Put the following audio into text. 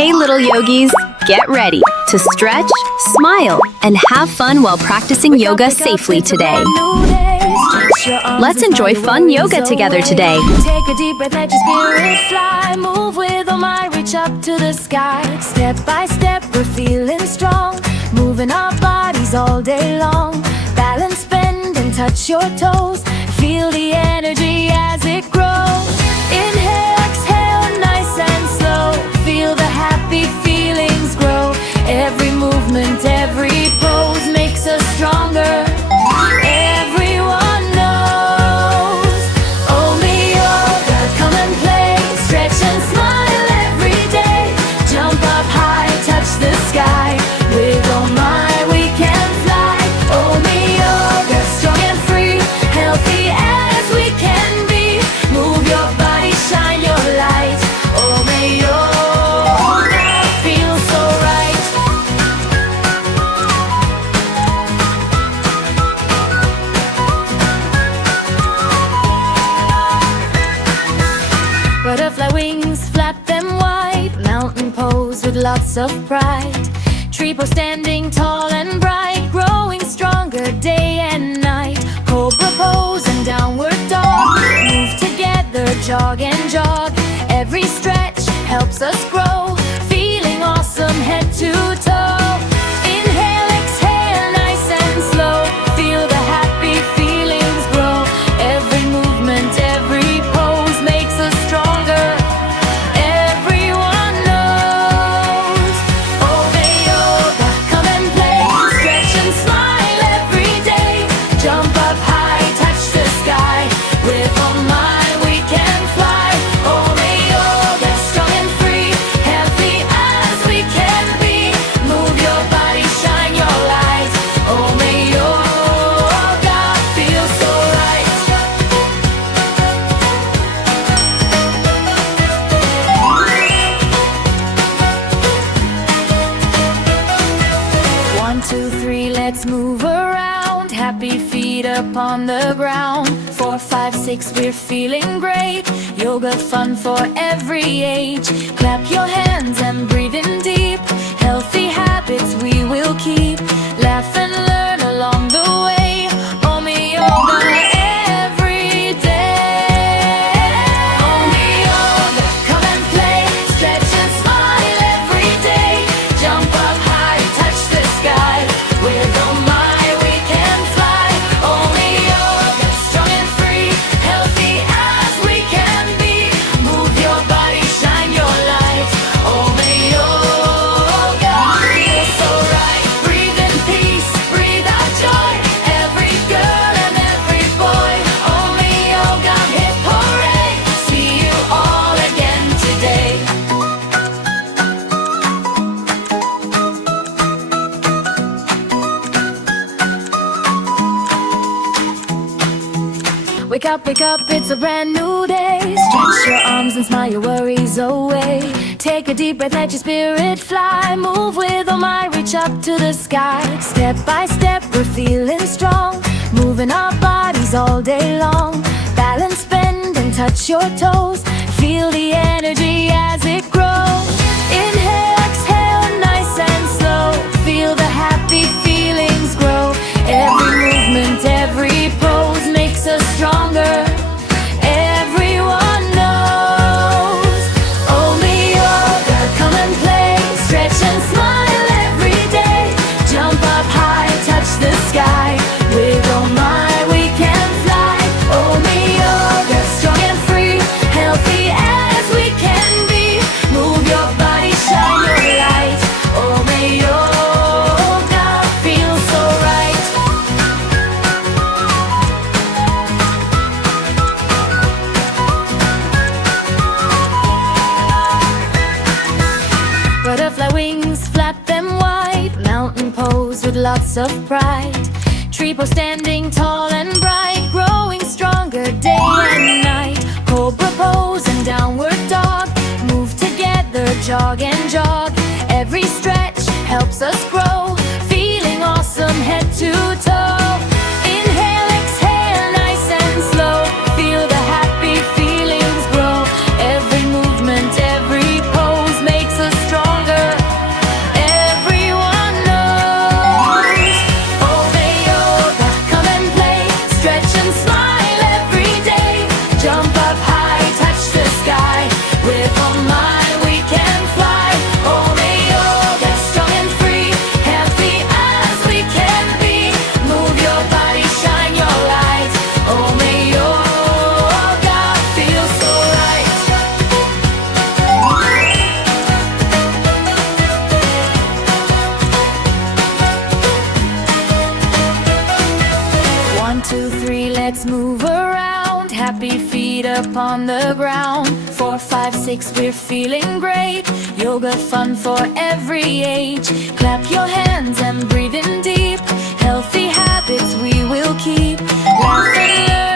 Hey little yogis, get ready to stretch, smile, and have fun while practicing yoga safely today. Let's enjoy fun yoga together today. Take a deep breath, let your spirit fly. Move with OMY, reach up to the sky. Step by step, we're feeling strong. Moving our bodies all day long. Balance, bend, and touch your toes. Feel the energy as it grows. Inhale, exhale, nice and slow. Feel the happy feelings grow. Every movement, every pose makes us stronger. Everyone knows OMY yoga. Come and play, stretch and smile every day. Jump up high, touch the sky. With OMY we can fly. OMY yoga, strong and free, healthy as we can be. Move your body, shine your light. OMY yoga feels so right. Butterfly wings, flap them wide. Mountain pose with lots of pride. Tree pose, standing tall and bright. Growing stronger day and night. Cobra pose and downward dog. Move together, jog and jog. Every stretch helps us grow. Feeling awesome head to toe. Inhale, exhale, nice and slow. Feel the happy feelings grow. Every movement, every pose makes us stronger. Everyone knows OMY yoga. Come and play, stretch and smile every day. Jump up high, touch the sky. With OMY we can fly. OMY yoga, strong and free, healthy as we can be. Move your body, shine your light. OMY yoga feels so right. 1, 2, 3, let's move around. Happy feet up on the ground. 4, 5, 6, we're feeling great. Yoga fun for every age. Clap your hands and breathe in deep. Healthy habits we will keep. Laugh and learn along the way. OMY yoga every day. OMY yoga, come and play. Stretch and smile every day. Jump up high, touch the sky. With OMY we can fly. OMY yoga, strong and free, healthy as we can be. Move your body, shine your light. OMY yoga feels so right. Breathe in peace, breathe out joy. Every girl and every boy. OMY yoga, hip hooray. See you all again today. Wake up, it's a brand new day. Stretch your arms and smile your worries away. Take a deep breath, let your spirit fly. Move with OMY, reach up to the sky. Step by step, we're feeling strong. Moving our bodies all day long. Balance, bend, and touch your toes. Feel the energy as it grows. Inhale, exhale, nice and slow. Feel the happy feelings grow. Every movement, every pose makes us stronger. Everyone knows OMY yoga. Come and play, stretch and smile every day. Jump up high, touch the sky. With OMY we can fly. OMY yoga, strong and free, healthy as we can be. Move your body, shine your light. OMY yoga feels so right. Butterfly wings, flap them wide. Mountain pose with lots of pride. Tree pose, standing tall and bright. Growing stronger day and night. Cobra pose and downward dog. Move together, jog and jog. Every stretch helps us grow. Feeling awesome head to toe. Inhale, exhale, nice and slow. Feel the happy feelings grow. Every movement, every pose makes us strong. happy feet upon the ground. 4, 5, 6, we're feeling great. Yoga fun for every age. Clap your hands and breathe in deep. Healthy habits we will keep. Laugh and learn.